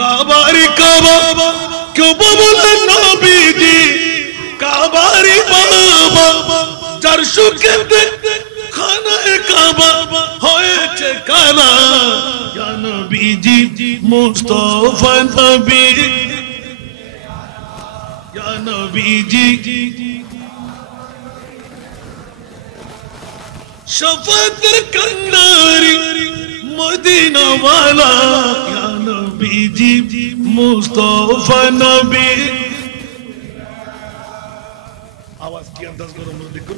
কাবারি কাবা কেউ বলে নবীজি কাবারি বাবা যার সুখে খানায়ে কাবা হয়েছে কানা ইয়া নবীজি মুস্তাফা নবী ইয়া নবীজি শফাতের কান্নারি মদিনা ওয়ালা ইয়া নবীজি মুস্তাফা নবী আওয়াজ কি আন্দাজ করো মনে দেখো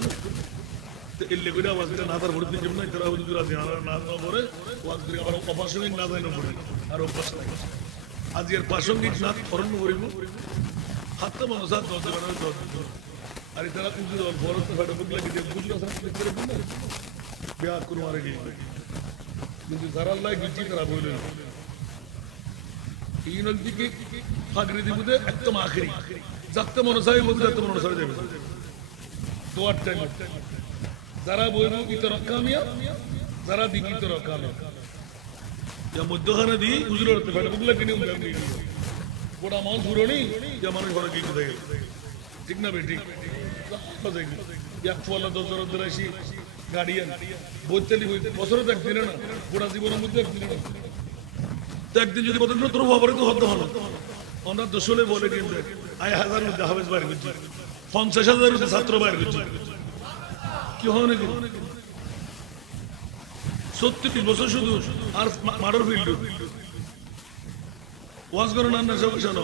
তো এলে করে আওয়াজটা না তার ভর্তি জন্য তারা হুজুর আছে আর না না করে ওয়াজ করে আবার অপাশনিক না যায় না পড়ে আর অভ্যাস লাগে আজ এর প্রাসঙ্গিক না অরণ্য করিব হাতে মনসাদ দশ বানানো দশ আর তারা হুজুর বড় তো ফাটা বুক লাগে যে হুজুর আসলে করে বললেন বিয়ার করু মারে গিয়ে কিন্তু যারা আল্লাহ গিজি তারা বললেন এই নদীকে ফাগরি দিবুদে একদম আখরি যাতে মনসাই বলতে যাতে মনসাই যাবে দোয়ার টাইম যারা বইব ইতর কামিয়া যারা দিবি ইতর কামিয়া যা মধ্যখানে দিই হুজুরের হাতে ফাটা বুক লাগে নিয়ে উঠে দিয়ে গোটা মাল পুরোনি যা মানুষ ঘরে গিয়ে কোথায় গেল ঠিক না বেঠিক এক ফলা 10 জন আসি গার্ডিয়ান বইতেলি বছরে দেখ দিলে না গোটা জীবনের মধ্যে একদিন তো একদিন যদি কতদিন তোর খবরে তো হতে হলো আমরা দোষলে বলে দিন দেখ 1000 মধ্যে হাফেজ বাইর করছি 50,000 মধ্যে ছাত্র বাইর করছি কি হয় নাকি 30 বছর শুধু আর মার্ডার ফিল্ড ওয়াজ করো না সব শোনো